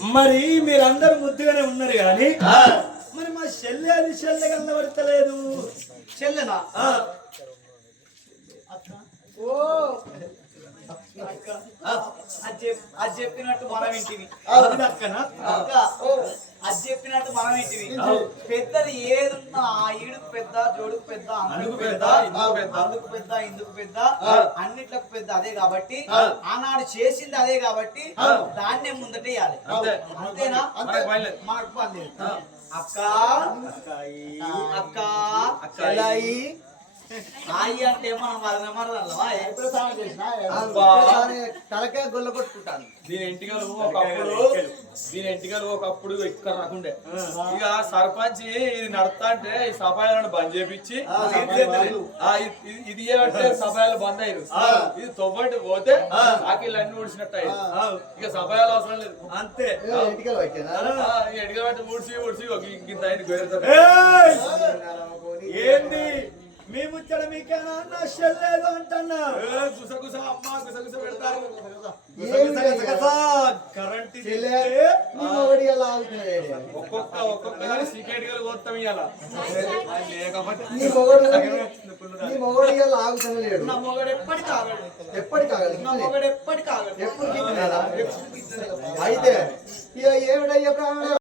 మరి మీరందరూ ముద్దుగానే ఉన్నారు కానీ మరి మా చెల్లె అది చెల్లె కనబడతలేదు. చెల్లెనా? ఓ. అది చెప్- అది చెప్పినట్టు మనం ఇంటివి. అది అక్కనా? అక్క, అది మనం ఇంటివి పెద్దది ఏదున్నా ఆ ఈడుకు పెద్ద జోడుకు పెద్ద అందుకు పెద్ద అందుకు పెద్ద ఇందుకు పెద్ద అన్నిట్లకు పెద్ద అదే కాబట్టి ఆనాడు చేసింది అదే కాబట్టి దాన్నే ముందట వేయాలి అంతేనా? మనకు పని. అక్క అక్క ఆయి అంటే మనం తలకే గొల్ల కొట్టుకుంటాను. దీని ఎంటికలు ఒకప్పుడు దీని ఎంటికలు ఒకప్పుడు ఎక్కువ రాకుండే. ఇక సర్పంచ్ ఇది నడతా అంటే ఈ సఫాయిలను బంద్ చేపించి ఆ, ఇది- ఏమంటే సఫాయిలు బంద్ అయ్యారు ఇది తొవ్వంటి పోతే ఆకిళ్ళు అన్ని ఊడిసినట్టు అయ్యారు ఇక సఫాయిలు అవసరం లేదు. అంతే. ఎడిగ బట్టి ఊడిసి ఊడిసి ఒక ఇంత అయింది! ఏంది? మీ ముచ్చట మీకేనా నా చెల్లెలు అంటున్నా. ఏ, గుస గుస అమ్మ గుస గుస పెడతారు. కరెంట్ ఒక్కొక్క ఒక్కొక్క సీక్రెట్గా లేకపోతే నీ మొగడు నీ మొగడు ఎలా ఆగుతున్నా లేడు. నా మొగడు ఎప్పటికి ఆగడు. ఎప్పుడు? అయితే ఇక ఏమిటయ్యా ప్రాణం?